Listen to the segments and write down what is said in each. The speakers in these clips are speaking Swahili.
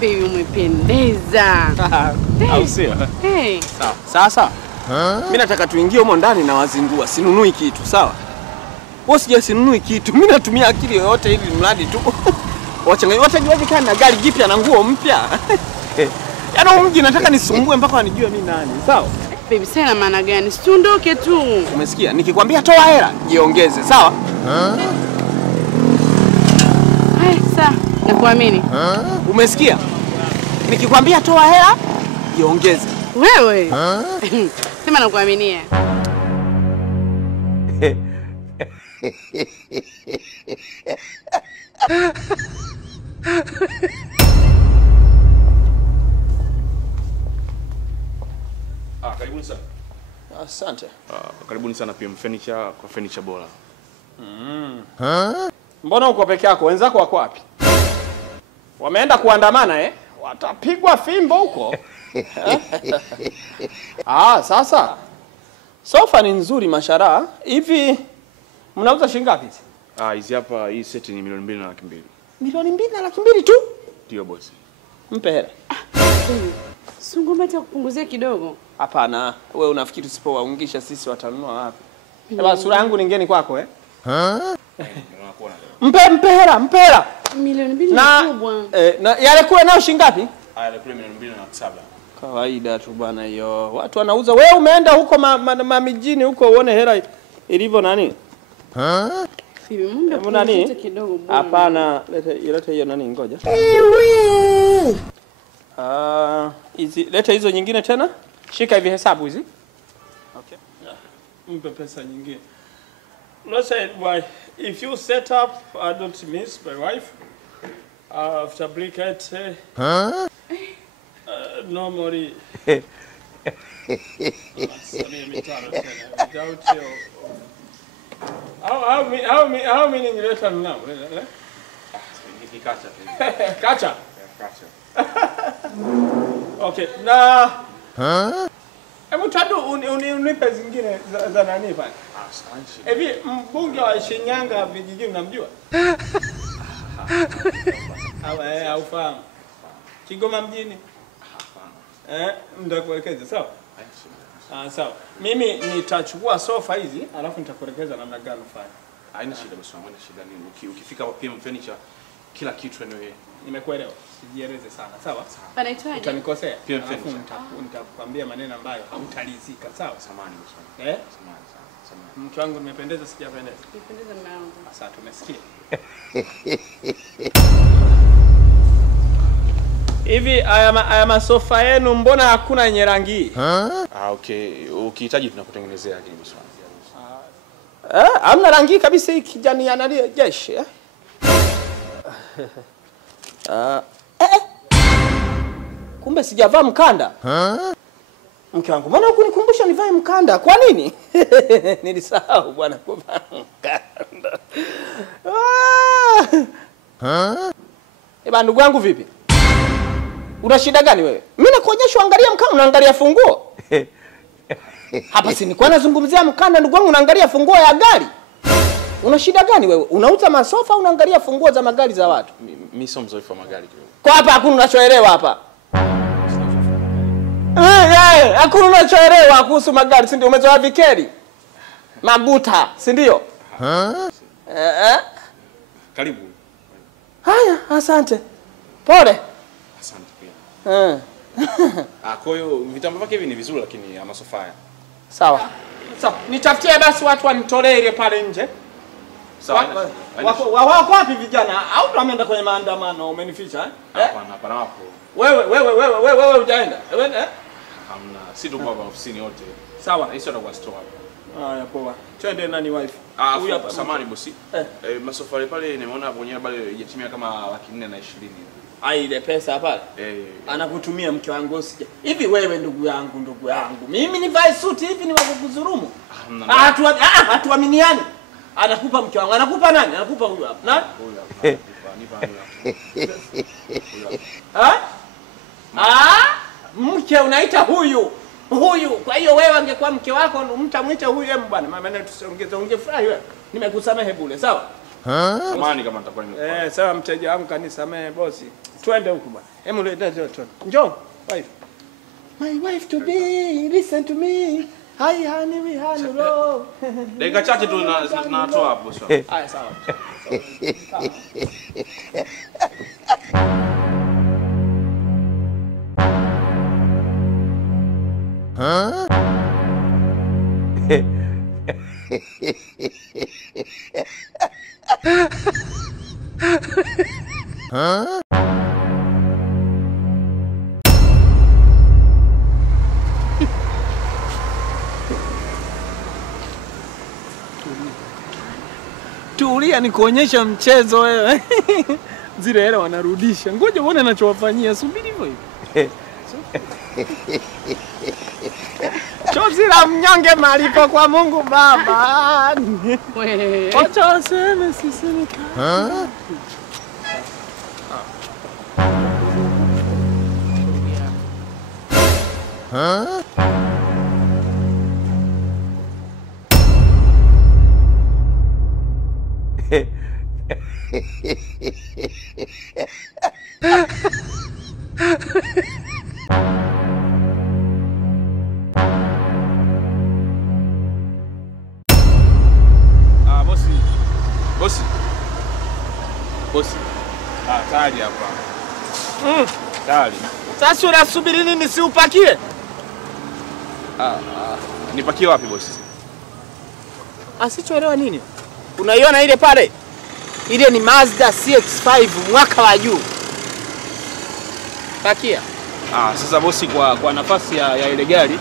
Baby umependeza. Au sio? Sawa. Sasa mimi nataka tuingie humo ndani na wazindua. Sinunui kitu, sawa? Wewe sijasinunui kitu. Mimi natumia akili yoyote hivi mradi tu. Wachanganya watajuaje kama na gari jipya na nguo mpya? Yaani mji nataka nisumbue mpaka wanijue mimi nani, sawa? Baby sasa maana gani? Situndoke tu. Umesikia? Nikikwambia toa hela, jiongeze, sawa? Sawa, nakuamini. Umesikia? Nikikwambia toa hela, jiongeze. Wewe? Sema nakuaminia. Karibuni sana. Asante. Karibuni sana PM Furniture kwa furniture bora. Mbona uko peke yako? Wenzako wako wapi? Wameenda kuandamana Watapigwa fimbo huko. Sasa. Sofa ni nzuri mashara. Hivi mnauza shilingi ngapi? Hizi hapa hii seti ni 2.2 million. Milioni 2.2 tu? Ndio boss. Mpe hela. Sungoma hata kupunguzia kidogo. Hapana, wewe unafikiri usipowaungisha sisi watanunua wapi? Eba sura yangu ningeni kwako Mpe hela. Milioni 2 ni kubwa. Na yale kule nao shilingi ngapi? Yale kule 2.7 million. Kawaida tu bwana hiyo. Watu wanauza. Wewe umeenda huko mijini huko uone hela ilivyo nani? Bibi mume punguza kidogo bwana. Hapana, leta hiyo nani ngoja. Leta hizo nyingine tena. Shika hivi hesabu hizi. Okay. Mpe pesa nyingine. Listen, boy, if you set up, I don't miss my wife. After break no more. How many later now? Kacha. Okay, na hebu tadu unipe zingine za nani pale? Hivi mbunge wa Shinyanga vijijini unamjua? Haufahamu. Kigoma mjini? Hapana. Nitakuelekeza, sawa? Sawa. Mimi nitachukua sofa hizi, alafu nitakuelekeza namna gani ufanye. Haina shida boss, haina shida nini. Ukifika kwa PM Furniture kila kitu anyway. Nimekuelewa. Sijieleze sana, sawa? Anaitwaje? Utanikosea. PM Furniture. Nitakwambia maneno ambayo hautalizika, sawa? Samahani boss. Samahani. Mke wangu nimependeza sijapendeza? Nimependeza mume wangu. Asante, umesikia? Hivi haya masofa yenu mbona hakuna yenye rangi? Okay. Ukihitaji tunakutengenezea lakini boss. Hamna rangi kabisa hii kijani analia jeshi kumbe sijavaa mkanda. Mke wangu, mbona hukunikumbusha nivae mkanda? Kwa nini? Nilisahau bwana kuvaa mkanda. Ndugu yangu vipi? Una shida gani wewe? Mimi nakuonyesha angalia mkanda, unaangalia funguo. Hapa si nilikuwa nazungumzia mkanda ndugu wangu, unaangalia funguo ya gari. Una shida gani wewe? Unauza masofa unaangalia funguo za magari za watu? Mimi sio mzoefu wa magari kidogo. Kwa hapa hakuna unachoelewa hapa. Hakuna unachoelewa kuhusu magari, si ndio? Umezoea vikeri. Mabuta, si ndio? Karibu. Haya, asante. Pole. Asante pia. Kwa hiyo vitambaa vyake hivi ni vizuri lakini ama sofa haya. Sawa. Sawa, nitafutie basi watu wanitolee ile pale nje. Sawa. Wako wapi vijana? Au wameenda kwenye maandamano? Umenificha Hapana hapo. Wewe hujaenda? Hamna. Si tupo hapa ofisini wote. Sawa. Hizo ndo kwa store hapa. Haya poa. Twende nani wife? Huyu hapa samani bosi. Masofa pale nimeona hapo mwenyewe bado hajatimia kama 420,000. Ile pesa pale. Anakutumia mke wangu usije. Hivi wewe ndugu yangu. Mimi nivae suti hivi ni wakukudhulumu? Hatuaminiani. Anakupa mke wangu. Anakupa nani? Anakupa huyu hapa. Nani? Huyu hapa. Mke unaita huyu. Huyu. Kwa hiyo wewe angekuwa mke wako mtamwita huyu yeye bwana. Mama na ungefurahi wewe. Nimekusamehe bure, sawa? Samahani kama nitakuwa nimekuwa. Sawa mteja wangu kanisamehe bosi. Twende huko bwana. Hebu leta njoo, wife. My wife to be, listen to me. Hi honey, we hello. Dakika chache tu natoa hapo bosi. Haya sawa. Tulia nikuonyesha mchezo wewe. Zile hela wanarudisha. Ngoja uone anachowafanyia. Subiri hivyo hivyo. Chozi la mnyonge malipo kwa Mungu Baba. Wewe. Acha waseme sisi ni Bosi. Tayari hapa. Tayari. Sasa unasubiri nini si upakie? Nipakie wapi bosi? Asichoelewa nini? Unaiona ile pale? Ile ni Mazda CX-5 mwaka wa juu. Pakia. Sasa bosi kwa nafasi ya ile gari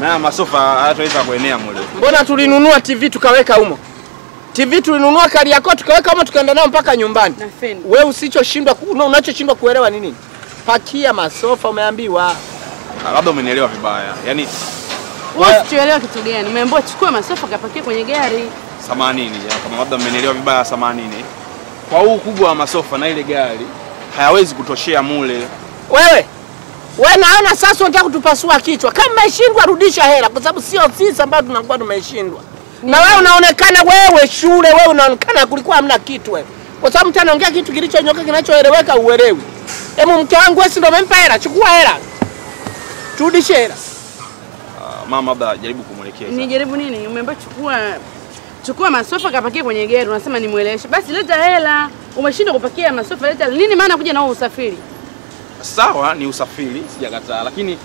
na masofa hataweza kuenea mule. Mbona tulinunua TV tukaweka humo? TV tulinunua Kariakoo tukaweka humo tukaenda nao mpaka nyumbani. Wewe usichoshindwa unachoshindwa kuelewa ni nini? Pakia masofa umeambiwa. Labda umenielewa vibaya. Yaani wewe usichoelewa kitu gani? Umeambiwa chukua masofa kapakia kwenye gari. Samanini, kama labda mmenielewa vibaya samanini. Kwa huu kubwa wa masofa na ile gari hayawezi kutoshea mule. Wewe naona sasa unataka kutupasua kichwa. Kama umeshindwa rudisha hela kwa sababu sio sisi ambao tunakuwa tumeshindwa. Na wewe unaonekana wewe shule wewe unaonekana kulikuwa hamna kitu wewe. Kwa sababu mtu anaongea kitu kilichonyoka kinachoeleweka uelewi. Hebu mke wangu wewe ndio umempa hela, chukua hela. Turudishe hela. Mama labda jaribu kumuelekeza. Nijaribu nini? Umeambiwa chukua masofa kapakia kwenye gari, unasema nimueleweshe. Basi leta hela. Umeshindwa kupakia masofa, leta nini maana kuja nao usafiri? Sawa ni usafiri, sijakataa, lakini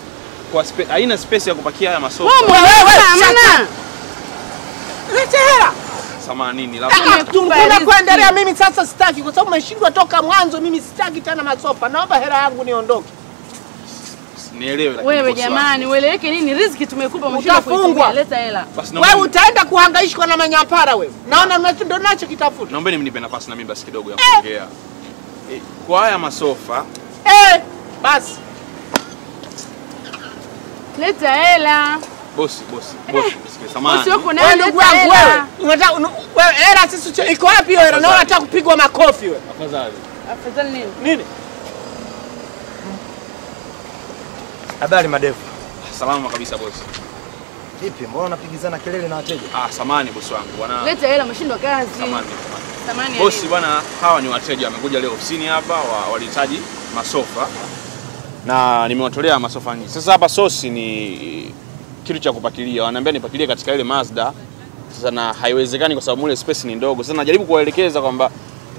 kwa haina space ya kupakia haya masofa. Wewe leta hela. Samanini labda kuendelea mimi sasa sitaki kwa sababu umeshindwa toka mwanzo mimi sitaki tena masofa. Naomba hela yangu niondoke. Nielewe lakini wewe jamani ueleweke nini riziki tumekupa umeshindwa kuitumia leta hela. Wewe utaenda kuhangaishwa na manyapara wewe. Naona ndio nacho kitafuta. Naomba mnipe nafasi na mimi basi kidogo ya kuongea. Kwa haya masofa basi leta hela. Bosi, sikia samahani. Bosi wako naye leta hela. Unataka wewe hela sisi iko wapi hiyo hela? Naona nataka kupigwa makofi wewe. Afadhali nini? Nini? Habari madevu. Salama kabisa bosi. Vipi? Mbona unapigizana kelele na wateja? Samani bosi wangu bwana. Leta hela umeshindwa kazi. Samani. Bosi bwana hawa ni wateja wamekuja leo ofisini hapa walihitaji masofa. Na nimewatolea masofa nyingi. Sasa hapa sosi ni kitu cha kupakilia. Wananiambia nipakilie katika ile Mazda. Sasa na haiwezekani kwa sababu mule space ni ndogo. Sasa najaribu kuwaelekeza kwamba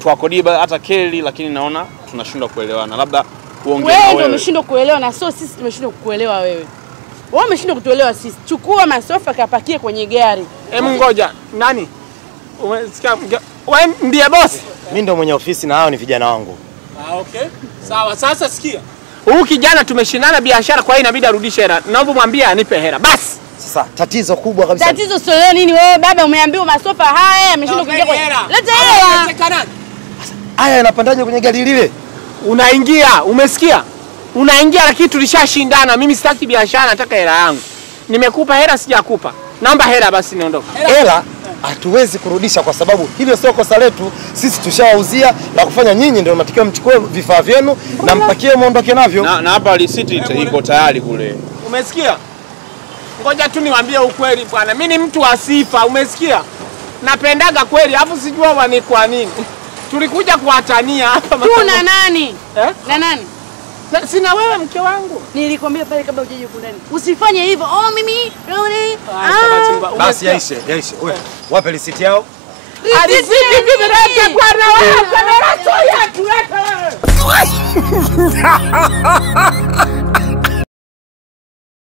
tuwakodie hata keli lakini naona tunashindwa kuelewana. Labda uongee na wewe. Wewe ndio umeshindwa kuelewa na sio sisi tumeshindwa kukuelewa wewe. Wewe umeshindwa kutuelewa sisi. Chukua masofa kapakie kwenye gari. Hebu ngoja. Nani? Umesikia? Wewe ndiye bosi? Mimi ndo mwenye ofisi na hao ni vijana wangu. Okay. Sawa, sasa sikia. Huyu kijana tumeshindana biashara kwa hiyo inabidi arudishe hela. Naomba mwambie anipe hela. Basi. Sasa tatizo kubwa kabisa. Tatizo sio nini wewe baba umeambiwa masofa haya ameshindwa kuingia kwa. Leta hela. Haya yanapandaje kwenye gari lile? Unaingia, umesikia? Unaingia lakini tulishashindana. Mimi sitaki biashara, nataka hela yangu. Nimekupa hela sijakupa. Naomba hela basi niondoke. Hela hatuwezi kurudisha kwa sababu hilo sio kosa letu. Sisi tushawauzia na kufanya nyinyi ndio mnatakiwa mchukue vifaa vyenu na mpakie muondoke navyo. Na hapa receipt iko tayari kule. Umesikia? Ngoja tu niwaambie ukweli bwana. Mimi ni mtu wa sifa, umesikia? Napendaga kweli, alafu sijua wani kwa nini. Tulikuja kuatania hapa Tu na nani? Na nani? Sina wewe mke wangu. Nilikwambia pale kabla hujaje huko ndani. Usifanye hivyo. Oh mimi, Rudi. Basi yaishe. Wewe, wape risiti yao. Alizidi vipi kwa